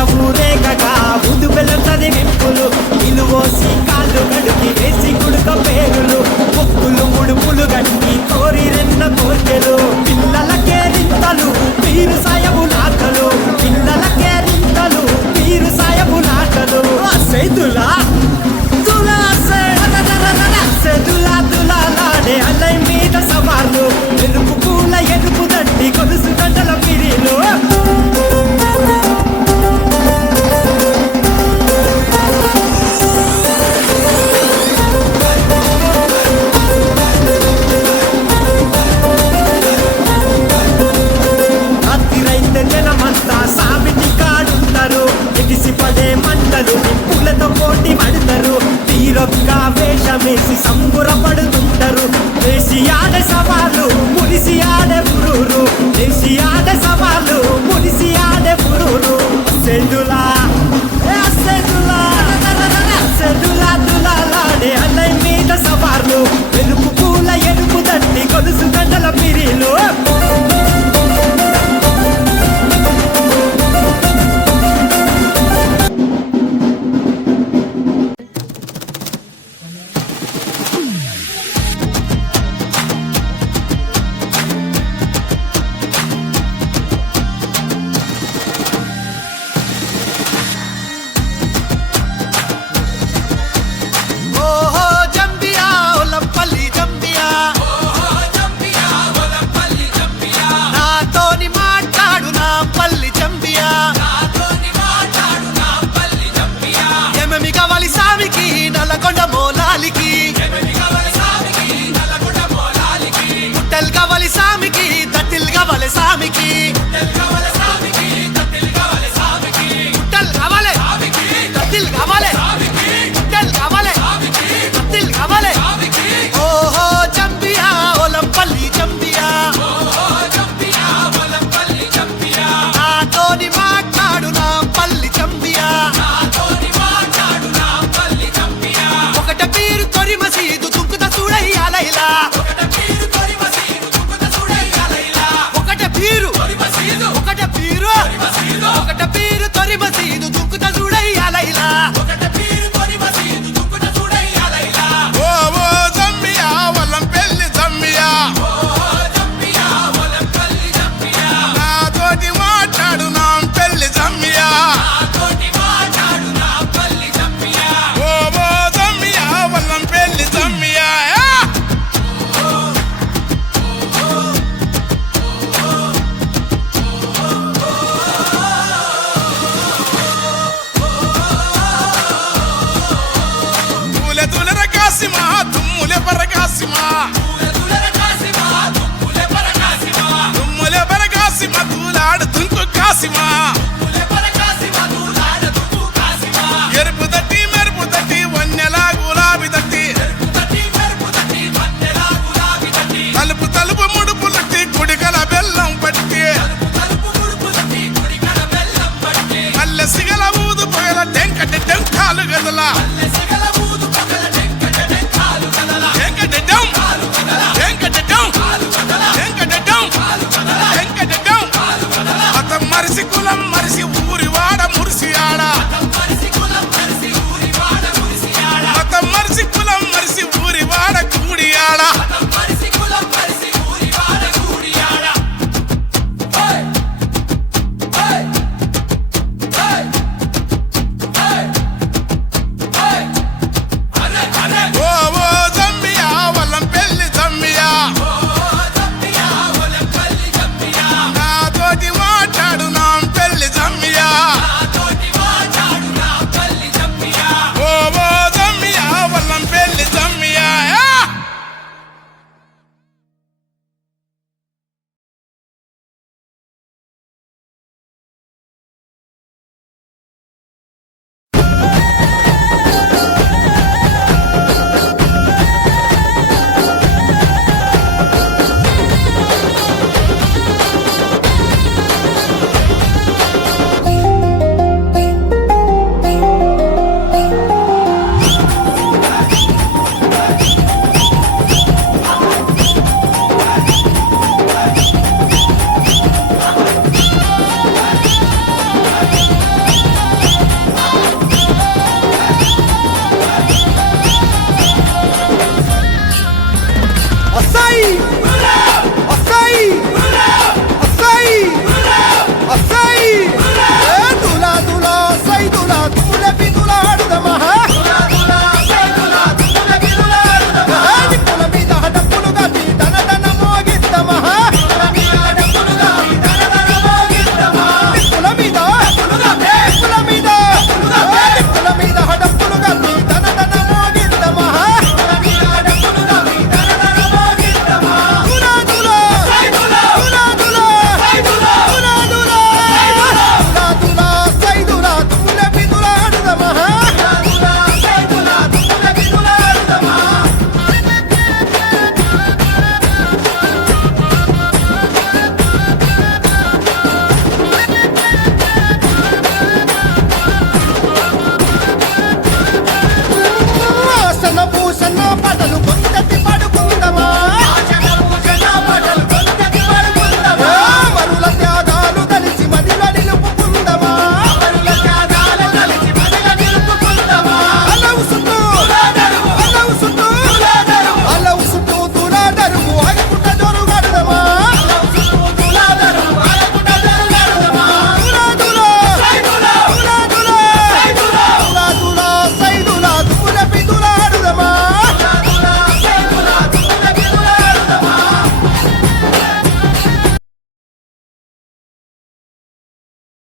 మనము రేగగా పరకాసిమా తుమ్ములే పరకాసిమ తూలాడు తుంకు కాసిమా ఎరుపు తట్టి మెరుపు తట్టి వన్నెలా గులాబీ తట్టి. తలుపు తలుపు ముడుపు తట్టి కుడికల బెల్లం పట్టి. మల్లె సిగల ఊదు పొగల టెంకటి టెంకాలు గదలా. i'ma la marche Woo!